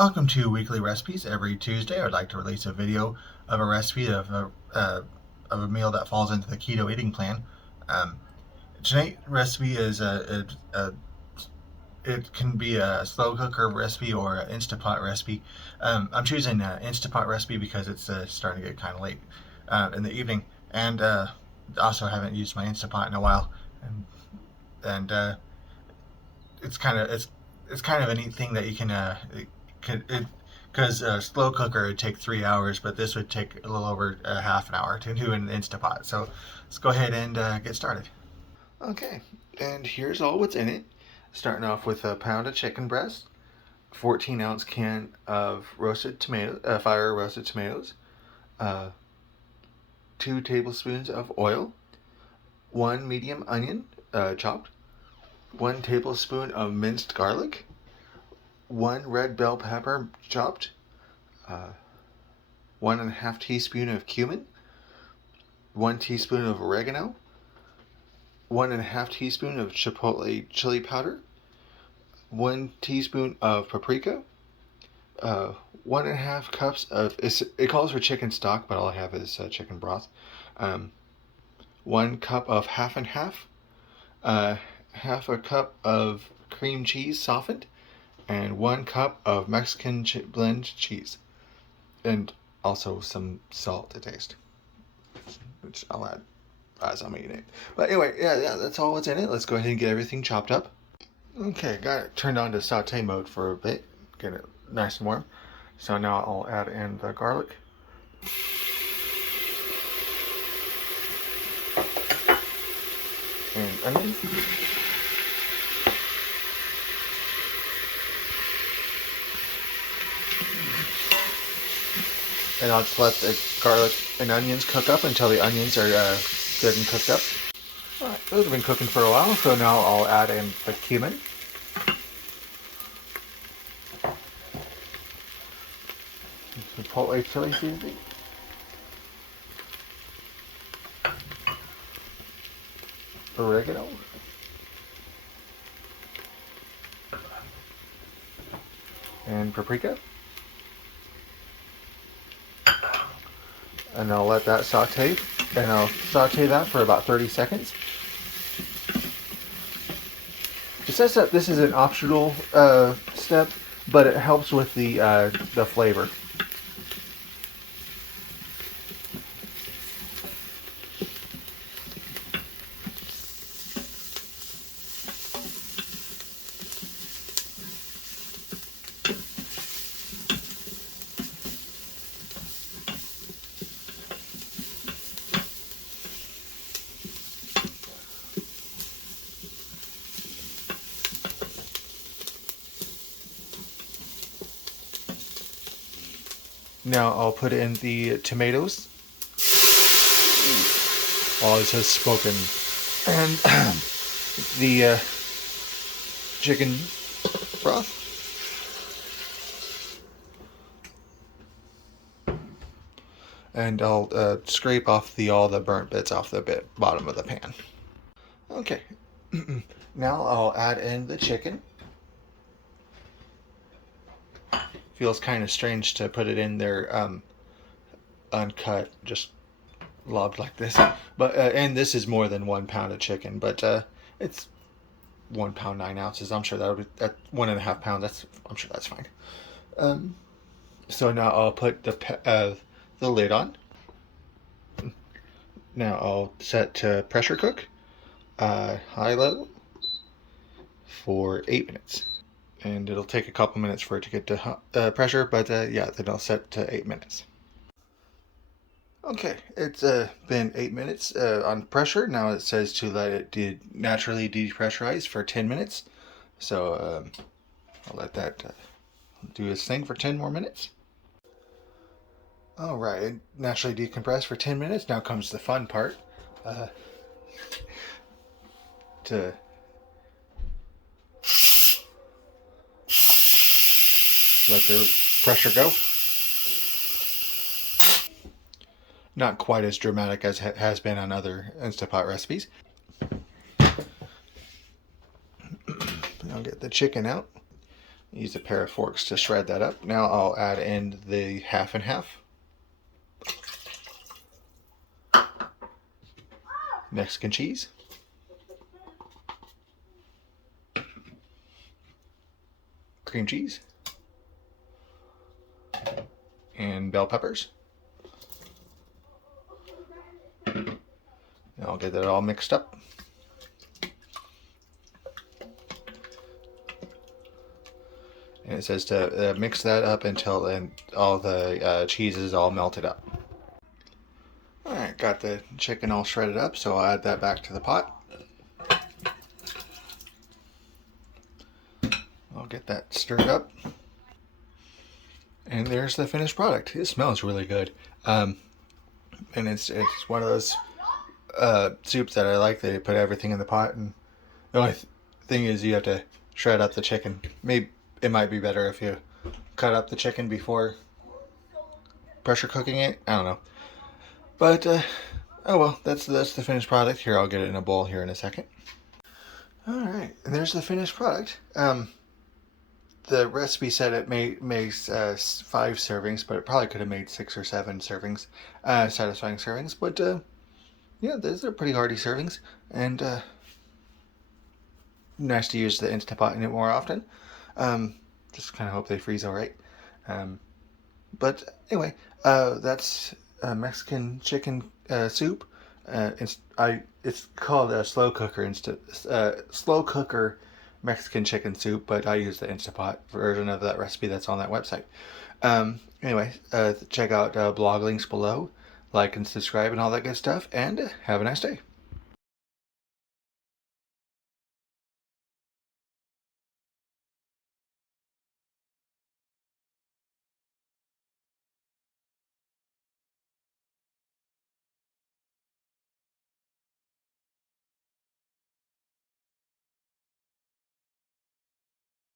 Welcome to Weekly Recipes. Every Tuesday, I'd like to release a video of a recipe of a meal that falls into the keto eating plan. Um, Tonight's recipe is it can be a slow cooker recipe or an Instapot recipe. I'm choosing an Instapot recipe because it's starting to get kind of late in the evening, and also haven't used my Instapot in a while, and it's kind of a neat thing that you can because a slow cooker would take 3 hours, but this would take a little over half an hour to do in an Instapot. So let's go ahead and get started. Okay, and here's all what's in it. Starting off with a pound of chicken breast, 14-ounce can of fire roasted tomatoes, 2 tablespoons of oil, 1 medium onion chopped, 1 tablespoon of minced garlic, 1 red bell pepper chopped, 1.5 teaspoon of cumin, 1 teaspoon of oregano, 1.5 teaspoon of chipotle chili powder, 1 teaspoon of paprika, 1.5 cups of, it calls for chicken stock, but all I have is chicken broth, 1 cup of half and half, half a cup of cream cheese softened, and 1 cup of Mexican blend cheese, and also some salt to taste, which I'll add as I'm eating it. But anyway, yeah, that's all what's in it. Let's go ahead and get everything chopped up. Okay, got it turned on to saute mode for a bit, get it nice and warm. So now I'll add in the garlic. And onions. And I'll just let the garlic and onions cook up until the onions are good and cooked up. Alright, those have been cooking for a while, so now I'll add in the cumin. Chipotle chili seasoning. Oregano. And paprika. And I'll let that saute, and I'll saute that for about 30 seconds. It says that this is an optional step, but it helps with the flavor. Now I'll put in the tomatoes. While this has spoken, and the chicken broth. And I'll scrape off all the burnt bits off the bottom of the pan. Okay, now I'll add in the chicken. Feels kind of strange to put it in there uncut, just lobbed like this. But and this is more than 1 pound of chicken, but it's 1 pound 9 ounces. I'm sure that would be at 1.5 pounds. I'm sure that's fine. So now I'll put the lid on. Now I'll set to pressure cook, high level, for 8 minutes. And it'll take a couple minutes for it to get to pressure, but yeah, then I'll set to 8 minutes. Okay, it's been 8 minutes on pressure. Now it says to let it naturally depressurize for 10 minutes. So I'll let that do its thing for 10 more minutes. All right, it naturally decompressed for 10 minutes. Now comes the fun part. To let the pressure go. Not quite as dramatic as has been on other Instapot recipes. I'll get the chicken out. Use a pair of forks to shred that up. Now I'll add in the half and half. Mexican cheese. Cream cheese. And bell peppers. And I'll get that all mixed up. And it says to mix that up until all the cheese is all melted up. Alright, got the chicken all shredded up, so I'll add that back to the pot. I'll get that stirred up. And there's the finished product. It smells really good. And it's one of those soups that I like. They put everything in the pot, and the only thing is you have to shred up the chicken. Maybe it might be better if you cut up the chicken before pressure cooking it. I don't know. But, oh well, that's the finished product. Here, I'll get it in a bowl here in a second. Alright, and there's the finished product. The recipe said it makes 5 servings, but it probably could have made 6 or 7 servings, satisfying servings. But, yeah, those are pretty hearty servings, and nice to use the Instant Pot in it more often. Just kind of hope they freeze all right. But anyway, that's Mexican chicken soup. It's called a slow cooker Mexican chicken soup, but I use the Instapot version of that recipe that's on that website. Anyway, check out blog links below, like and subscribe and all that good stuff, and have a nice day.